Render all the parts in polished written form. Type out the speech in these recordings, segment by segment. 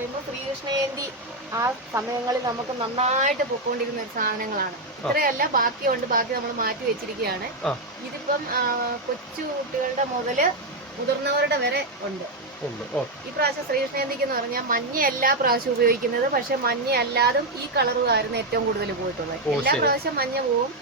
പറയുമ്പോൾ ശ്രീകൃഷ്ണ ജയന്തി ആ സമയങ്ങളിൽ നമുക്ക് നന്നായിട്ട് പൊക്കോണ്ടിരുന്ന ഒരു സാധനങ്ങളാണ്. ഇത്രയല്ല ബാക്കിയുണ്ട്, ബാക്കി നമ്മൾ മാറ്റി വെച്ചിരിക്കുകയാണ്. ഇതിപ്പം കൊച്ചു കുട്ടികളുടെ മുതല് മുതിർന്നവരുടെ വരെ ഉണ്ട്. ഈ പ്രാവശ്യം ശ്രീകൃഷ്ണ ജയന്തിക്ക് എന്ന് പറഞ്ഞാൽ മഞ്ഞ എല്ലാ പ്രാവശ്യം ഉപയോഗിക്കുന്നത്, പക്ഷെ മഞ്ഞ അല്ലാതും ഈ കളറുമായിരുന്നു ഏറ്റവും കൂടുതൽ പോയിട്ടുള്ളത്. എല്ലാ പ്രാവശ്യം മഞ്ഞ പോവും,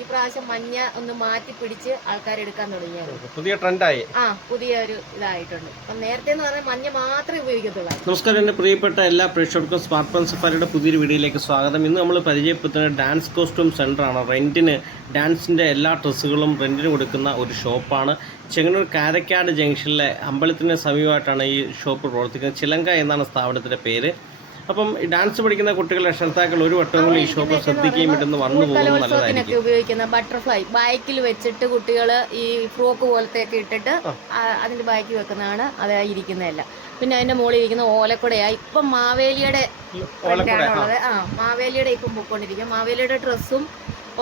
ഈ പ്രാവശ്യം മഞ്ഞ ഒന്ന് മാറ്റി പിടിച്ച് ആൾക്കാർ എടുക്കാൻ തുടങ്ങിയായിരുന്നു. പുതിയ ട്രെൻഡായി. പുതിയ ഒരു ഇതായിട്ടുണ്ട്. അപ്പം നേരത്തെ എന്ന് പറഞ്ഞാൽ മഞ്ഞ മാത്രമേ ഉപയോഗിക്കത്തുള്ളൂ. നമസ്കാരം, എൻ്റെ പ്രിയപ്പെട്ട എല്ലാ പ്രേക്ഷകർക്കും സ്മാർട്ട് ഫോൺ സഫാരിയുടെ പുതിയൊരു വീഡിയോയിലേക്ക് സ്വാഗതം. ഇന്ന് നമ്മൾ പരിചയപ്പെടുത്തുന്ന ഡാൻസ് കോസ്റ്റ്യൂം സെൻ്ററാണ്. റെൻറ്റിന് ഡാൻസിൻ്റെ എല്ലാ ഡ്രസ്സുകളും റെൻറ്റിന് കൊടുക്കുന്ന ഒരു ഷോപ്പാണ്. ചെങ്ങന്നൂർ കാരക്കാട് ജംഗ്ഷനിലെ അമ്പലത്തിന് സമീപമായിട്ടാണ് ഈ ഷോപ്പ് പ്രവർത്തിക്കുന്നത്. ചിലങ്ക എന്നാണ് സ്ഥാപനത്തിൻ്റെ പേര്. അപ്പം ഡാൻസ് പഠിക്കുന്ന കുട്ടികളുടെ രക്ഷകർത്താക്കൾ ഒരു വട്ടങ്ങളും ഈ ഷോപ്പ് ശ്രദ്ധിക്കുകയും ഇട്ടെന്ന് വന്നു പോകുന്നത് നല്ലതായിരിക്കും. ഉപയോഗിക്കുന്ന ബട്ടർഫ്ലൈ ബാക്കിൽ വെച്ചിട്ട് കുട്ടികൾ ഈ ഫ്രോക്ക് പോലത്തെ ഒക്കെ ഇട്ടിട്ട് അതിന്റെ ബാക്കി വെക്കുന്നതാണ് അതായിരിക്കുന്നതല്ല. പിന്നെ അതിന്റെ മുകളിൽ ഇരിക്കുന്ന ഓലക്കുടയാ. ഇപ്പം മാവേലിയുടെ മാവേലിയുടെ ഇപ്പം പൊക്കോണ്ടിരിക്കും. മാവേലിയുടെ ഡ്രസ്സും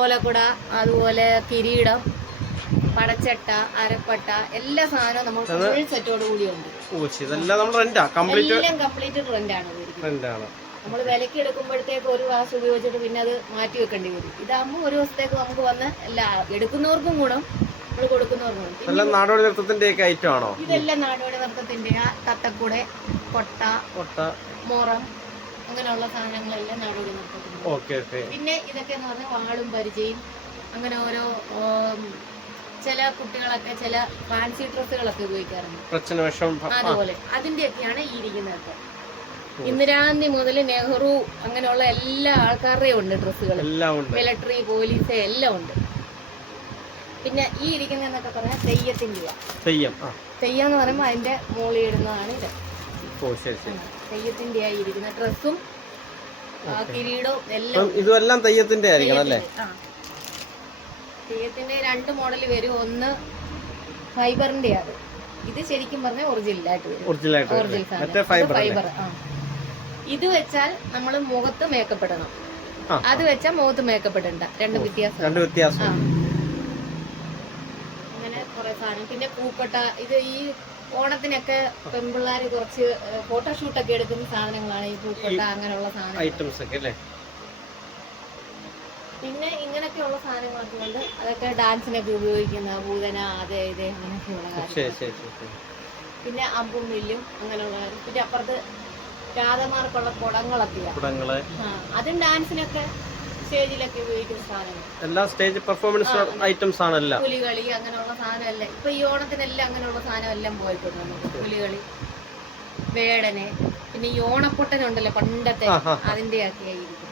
ഓലക്കുട, അതുപോലെ കിരീടം, പടച്ചട്ട, അരപ്പട്ട, എല്ലാ സാധനവും നമ്മൾ ഫുൾ സെറ്റോട് കൂടിയുണ്ട്. കംപ്ലീറ്റ് റെന്റാണ്. നമ്മൾ വിലക്ക് എടുക്കുമ്പോഴത്തേക്ക് ഒരു പ്രാവശ്യം ഉപയോഗിച്ചിട്ട് പിന്നെ അത് മാറ്റി വെക്കേണ്ടി വരും. ഇതാകുമ്പോൾ ഒരു ദിവസത്തേക്ക് നമുക്ക് വന്ന് എല്ലാ എടുക്കുന്നവർക്കും ഗുണം, നമ്മൾ കൊടുക്കുന്നവർക്കും ഗുണം. ഇതെല്ലാം നാടോടി നൃത്തത്തിന്റെ തത്തക്കൂടെ, കൊട്ട, മുറം, അങ്ങനെയുള്ള സാധനങ്ങളെല്ലാം നാടോടി നൃത്തത്തിന്റെ. പിന്നെ ഇതൊക്കെ എന്ന് പറഞ്ഞാൽ വാളും പരിചയും, അങ്ങനെ ഓരോ ചില കുട്ടികളൊക്കെ ചില ഫാൻസി ഡ്രസ്സുകളൊക്കെ ഉപയോഗിക്കാറുണ്ട്. അതുപോലെ അതിന്റെയൊക്കെയാണ് ഈ ഇരിക്കുന്നത്. ഇന്ദിരാഗാന്ധി മുതൽ നെഹ്റു അങ്ങനെയുള്ള എല്ലാ ആൾക്കാരുടെയും ഉണ്ട് ഡ്രസ്സുകൾ. മിലിറ്ററി, പോലീസ് എല്ലാം ഉണ്ട്. പിന്നെ ഈ ഇരിക്കുന്നതെന്നൊക്കെ പറഞ്ഞാൽ തെയ്യം എന്ന് പറയുമ്പോൾ അതിന്റെ മോളി ഇടുന്നതാണ് ഇത്. തെയ്യത്തിന്റെ ആയി ഇരിക്കുന്ന ഡ്രസ്സും കിരീടവും എല്ലാം ഇതെല്ലാം തെയ്യത്തിന്റെ ആയിരിക്കണം അല്ലേ? തെയ്യത്തിന്റെ രണ്ട് മോഡൽ വരും. ഒന്ന് ഫൈബറിന്റെ ആണ്. ഇത് ശരിക്കും പറഞ്ഞാൽ ഒറിജിനൽ ഫൈബർ. ഇത് വെച്ചാൽ നമ്മൾ മുഖത്ത് മേക്കപ്പ് ഇടണം, അത് വെച്ചാൽ മുഖത്ത് മേക്കപ്പ് ഇടണ്ട. രണ്ട് വ്യത്യാസം. അങ്ങനെ കുറെ സാധനം. പിന്നെ പൂക്കട്ട, ഇത് ഈ ഓണത്തിനൊക്കെ പെൺപിള്ളേര് കുറച്ച് ഫോട്ടോഷൂട്ടൊക്കെ എടുക്കുന്ന സാധനങ്ങളാണ് ഈ പൂക്കട്ട, അങ്ങനെയുള്ള സാധനങ്ങൾ. പിന്നെ ഇങ്ങനെയൊക്കെയുള്ള സാധനങ്ങളൊക്കെ ഉണ്ട്. അതൊക്കെ ഡാൻസിനൊക്കെ ഉപയോഗിക്കുന്ന ഭൂതന, അതെ അങ്ങനെയൊക്കെയുള്ള കാര്യം. പിന്നെ അമ്പും വില്ലും അങ്ങനെയുള്ള കാര്യം. പിന്നെ അപ്പുറത്ത് രാധമാർക്കുള്ള കുടങ്ങളൊക്കെയാണ്. അതും ഡാൻസിനൊക്കെ സ്റ്റേജിലൊക്കെ ഉപയോഗിക്കുന്ന സാധനങ്ങൾ. എല്ലാം സ്റ്റേജ് പെർഫോമൻസ് ഐറ്റംസ് ആണല്ലോ. പുലികളി അങ്ങനെയുള്ള സാധനമല്ല. ഇപ്പൊ ഈ ഓണത്തിനെല്ലാം അങ്ങനെയുള്ള സാധനം എല്ലാം പോയിട്ടുണ്ട് നമുക്ക്. പുലികളി, വേടന്, പിന്നെ ഈ ഓണപ്പൊട്ടനുണ്ടല്ലോ പണ്ടത്തെ, അതിന്റെ ഒക്കെ ആയിരിക്കും.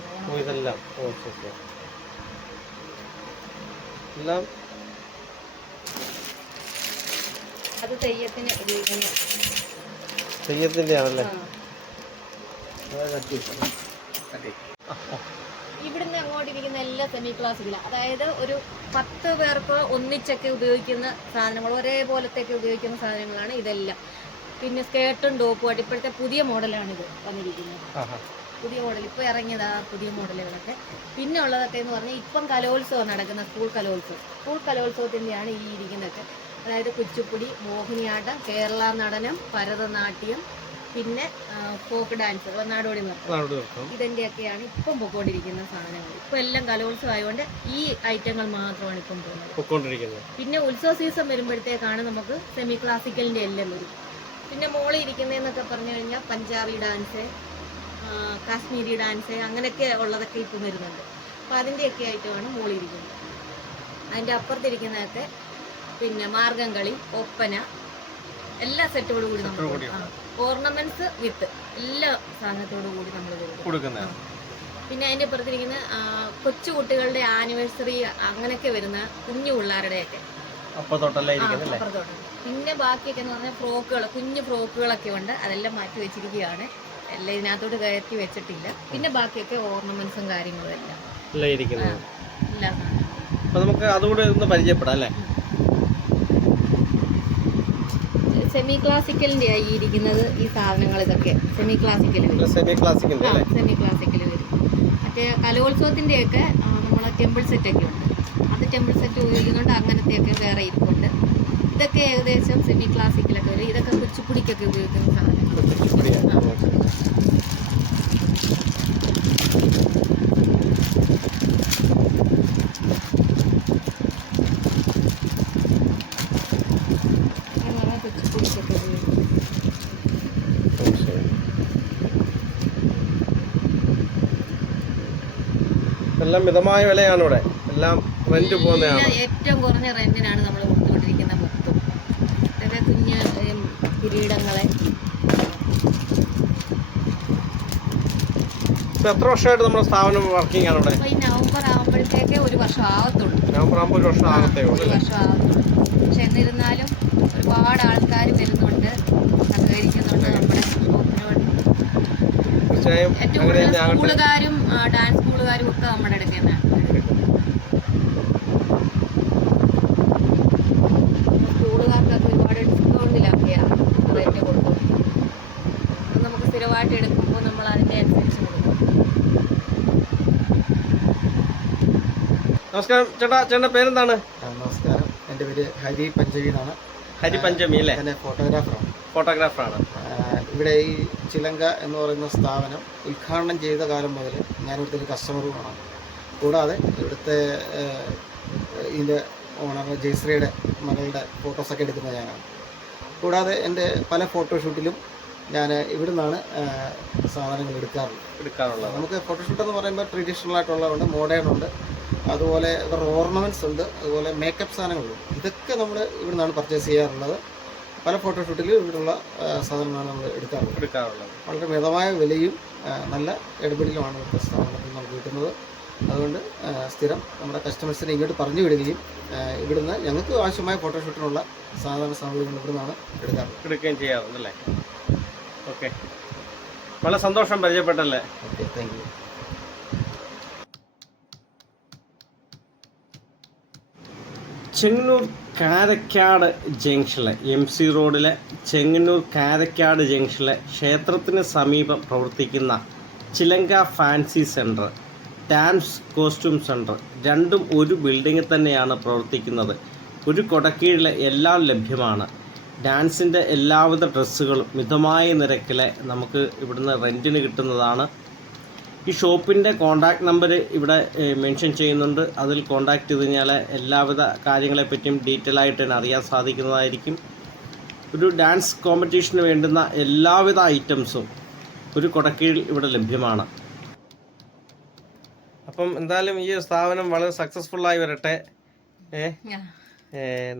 അത് തെയ്യത്തിന് തെയ്യത്തിന്റെ ആണല്ലേ. ഇവിടുന്ന് അങ്ങോട്ട് ഇരിക്കുന്ന എല്ലാ സെമി ക്ലാസിക്കലാണ്. അതായത് ഒരു 10 പേർക്ക് ഒന്നിച്ചൊക്കെ ഉപയോഗിക്കുന്ന സാധനങ്ങൾ, ഒരേപോലത്തെയൊക്കെ ഉപയോഗിക്കുന്ന സാധനങ്ങളാണ് ഇതെല്ലാം. പിന്നെ സ്കേർട്ടും ടോപ്പുമായിട്ട് ഇപ്പോഴത്തെ പുതിയ മോഡലാണിത് വന്നിരിക്കുന്നത്. പുതിയ മോഡൽ ഇപ്പോൾ ഇറങ്ങിയതാ പുതിയ മോഡലുകളൊക്കെ. പിന്നെ ഉള്ളതൊക്കെ എന്ന് പറഞ്ഞാൽ ഇപ്പം കലോത്സവം നടക്കുന്ന സ്കൂൾ കലോത്സവത്തിൻ്റെയാണ് ഈ ഇരിക്കുന്നതൊക്കെ. അതായത് കുച്ചിപ്പുടി, മോഹിനിയാട്ടം, കേരള നടനം, ഭരതനാട്യം, പിന്നെ ഫോക്ക് ഡാൻസ്, നാടോടി നൃത്തം, ഇതിൻ്റെയൊക്കെയാണ് ഇപ്പം പൊക്കോണ്ടിരിക്കുന്ന സാധനങ്ങൾ. ഇപ്പം എല്ലാം കലോത്സവം ആയതുകൊണ്ട് ഈ ഐറ്റങ്ങൾ മാത്രമാണ് ഇപ്പം പോകുന്നത്. പിന്നെ ഉത്സവ സീസൺ വരുമ്പോഴത്തേക്കാണ് നമുക്ക് സെമി ക്ലാസിക്കലിൻ്റെ എല്ലാം വരും. പിന്നെ മോളിൽ ഇരിക്കുന്നതെന്നൊക്കെ പറഞ്ഞു കഴിഞ്ഞാൽ പഞ്ചാബി ഡാൻസ്, കാശ്മീരി ഡാൻസ്, അങ്ങനെയൊക്കെ ഉള്ളതൊക്കെ ഇപ്പം വരുന്നുണ്ട്. അപ്പം അതിൻ്റെയൊക്കെ ആയിട്ടുമാണ് മോളിരിക്കുന്നത്. അതിൻ്റെ അപ്പുറത്തിരിക്കുന്നതൊക്കെ പിന്നെ മാർഗം കളി, ഒപ്പന, എല്ലാ സെറ്റോടു കൂടി നമ്മൾ ഓർണമെന്റ്സ് വിത്ത് എല്ലാ സാധനത്തോടു കൂടി നമ്മൾ കൊടുക്കുന്നത്. പിന്നെ അതിൻ്റെ അപ്പുറത്തിരിക്കുന്ന കൊച്ചു കുട്ടികളുടെ ആനിവേഴ്സറി അങ്ങനെയൊക്കെ വരുന്ന കുഞ്ഞു പിള്ളേരുടെയൊക്കെ അപ്പുറത്തോട്ട്. പിന്നെ ബാക്കിയൊക്കെ എന്ന് പറഞ്ഞാൽ ഫ്രോക്കുകൾ, കുഞ്ഞു ഫ്രോക്കുകളൊക്കെ ഉണ്ട്. അതെല്ലാം മാറ്റി വെച്ചിരിക്കുകയാണ്. എല്ലാം ഇതിനകത്തോട്ട് കയറ്റി വെച്ചിട്ടില്ല. പിന്നെ ബാക്കിയൊക്കെ ഓർണമെന്റ്സും കാര്യങ്ങളും എല്ലാം എല്ലാ നമുക്ക് അതുകൂടെ ഒന്ന് പരിചയപ്പെടാം അല്ലേ. സെമി ക്ലാസിക്കലിന്റെ ആയി ഇരിക്കുന്നത് ഈ സാധനങ്ങൾ. ഇതൊക്കെ സെമി ക്ലാസിക്കൽ വരും. മറ്റേ കലോത്സവത്തിന്റെയൊക്കെ നമ്മളെ ടെമ്പിൾ സെറ്റൊക്കെ ഉണ്ട്. അത് ടെമ്പിൾ സെറ്റ് ഉപയോഗിക്കുന്നുണ്ട്. അങ്ങനത്തെയൊക്കെ വേറെ ഇരിപ്പുണ്ട്. ഇതൊക്കെ ഏകദേശം സെമി ക്ലാസിക്കലൊക്കെ വരും. ഇതൊക്കെ കുച്ചിപ്പുടിക്കൊക്കെ ഉപയോഗിക്കുന്ന സാധനങ്ങൾ. എല്ലാം മിതമായ വിലയാണ് ഇവിടെ, എല്ലാം റെന്റ് പോകുന്നതാണ്. ഏറ്റവും കുറഞ്ഞ റെന്റിനാണ് നമ്മൾ കൊടുത്തുകൊണ്ടിരിക്കുന്ന മൊത്തം. ഇതൊക്കെ കുഞ്ഞ് കിരീടങ്ങളെ. എത്ര വർഷമായിട്ട് നമ്മുടെ സ്ഥാപനം വർക്കിംഗ് ആണ് ഇവിടെ? ഈ നവംബർ ആകുമ്പോഴത്തേക്ക് ഒരു വർഷം ആകത്തുള്ളൂ. നവംബർ ആകുമ്പോൾ ഒരു വർഷം ആകത്തേ ഉള്ളൂ. ഒരു വർഷം ആകത്തുള്ളൂ. പക്ഷെ എന്നിരുന്നാലും ഒരുപാട് ആൾക്കാർ വരുന്നുണ്ട്, സഹകരിക്കുന്നുണ്ട് നമ്മുടെ ഷോപ്പിനോട്. ഏറ്റവും കൂടുതൽ സ്കൂളുകാരും ഡാൻസ് സ്കൂളുകാരും ഒക്കെ നമ്മുടെ അടുക്കുന്നതാണ്. സ്കൂളുകാർക്കൊക്കെ ഒരുപാട് ഡിസ്കൗണ്ടിലൊക്കെയാണ് റേറ്റ് കൊടുക്കുന്നത്. അത് നമുക്ക് സ്ഥിരമായിട്ട് എടുക്കുമ്പോൾ നമ്മൾ അതിൻ്റെ അനുസരിച്ച് കൊടുക്കും. നമസ്കാരം ചേട്ടാ, ചേട്ടൻ്റെ പേരെന്താണ്? നമസ്കാരം, എൻ്റെ പേര് ഹരി പഞ്ചമി എന്നാണ്. ഹരി പഞ്ചമി അല്ലേ? ഞാൻ ഫോട്ടോഗ്രാഫറാണ്. ഫോട്ടോഗ്രാഫറാണ്. ഇവിടെ ഈ ചിലങ്ക എന്ന് പറയുന്ന സ്ഥാപനം ഉദ്ഘാടനം ചെയ്ത കാലം മുതൽ ഞാൻ ഇവിടുത്തെ ഒരു കസ്റ്റമറുമാണ്. കൂടാതെ ഇവിടുത്തെ ഇതിൻ്റെ ഓണർ ജയശ്രീയുടെ മകളുടെ ഫോട്ടോസൊക്കെ എടുക്കുന്നത് ഞാനാണ്. കൂടാതെ എൻ്റെ പല ഫോട്ടോഷൂട്ടിലും ഞാൻ ഇവിടെ നിന്നാണ് സാധനങ്ങൾ എടുക്കാറുള്ളത്. നമുക്ക് ഫോട്ടോഷൂട്ട് എന്ന് പറയുമ്പോൾ ട്രഡീഷണൽ ആയിട്ടുള്ളതുണ്ട്, മോഡേൺ ഉണ്ട്, അതുപോലെ ഇവരുടെ ഓർണമെൻറ്റ്സ് ഉണ്ട്, അതുപോലെ മേക്കപ്പ് സാധനങ്ങളുണ്ട്. ഇതൊക്കെ നമ്മൾ ഇവിടെ നിന്നാണ് പർച്ചേസ് ചെയ്യാറുള്ളത്. പല ഫോട്ടോഷൂട്ടിലും ഇവിടെയുള്ള സാധനങ്ങളാണ് നമ്മൾ എടുക്കാറുള്ളത്. വളരെ മിതമായ വിലയും നല്ല ഇടപെടലുമാണ് ഇവിടുത്തെ സ്ഥാപനത്തിൽ നമുക്ക് കിട്ടുന്നത്. അതുകൊണ്ട് സ്ഥിരം നമ്മുടെ കസ്റ്റമേഴ്സിനെ ഇങ്ങോട്ട് പറഞ്ഞു വിടുകയും ഇവിടുന്ന് ഞങ്ങൾക്ക് ആവശ്യമായ ഫോട്ടോഷൂട്ടിനുള്ള സാധാരണ സാമഗ്രികൾ ഇവിടെ നിന്നാണ് എടുക്കുകയും ചെയ്യാറുണ്ടല്ലേ? ഓക്കെ, വളരെ സന്തോഷം പരിചയപ്പെട്ടല്ലേ. Okay, thank you. Chengannur Karakkad ജംഗ്ഷനിലെ MC റോഡിലെ ചെങ്ങന്നൂർ കാരക്കാട് ജംഗ്ഷനിലെ ക്ഷേത്രത്തിന് സമീപം പ്രവർത്തിക്കുന്ന Chilanka fancy centre, dance costume centre രണ്ടും ഒരു ബിൽഡിങ്ങിൽ തന്നെയാണ് പ്രവർത്തിക്കുന്നത്. ഒരു കൊടക്കീഴിൽ എല്ലാം ലഭ്യമാണ്. ഡാൻസിൻ്റെ എല്ലാവിധ ഡ്രസ്സുകളും മിതമായ നിരക്കിൽ നമുക്ക് ഇവിടുന്ന് റെൻറ്റിന് കിട്ടുന്നതാണ്. ഈ ഷോപ്പിൻ്റെ കോൺടാക്റ്റ് നമ്പർ ഇവിടെ മെൻഷൻ ചെയ്യുന്നുണ്ട്. അതിൽ കോൺടാക്റ്റ് ചെയ്ത് കഴിഞ്ഞാൽ എല്ലാവിധ കാര്യങ്ങളെപ്പറ്റിയും ഡീറ്റെയിൽ ആയിട്ട് തന്നെ അറിയാൻ സാധിക്കുന്നതായിരിക്കും. ഒരു ഡാൻസ് കോമ്പറ്റീഷന് വേണ്ടുന്ന എല്ലാവിധ ഐറ്റംസും ഒരു കൊടക്കീഴിൽ ഇവിടെ ലഭ്യമാണ്. അപ്പം എന്തായാലും ഈ സ്ഥാപനം വളരെ സക്സസ്ഫുള്ളായി വരട്ടെ.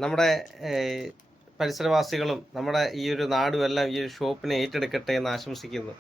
നമ്മുടെ പരിസരവാസികളും നമ്മുടെ ഈ ഒരു നാടും എല്ലാം ഈ ഷോപ്പിനെ ഏറ്റെടുക്കട്ടെ എന്ന് ആശംസിക്കുന്നു.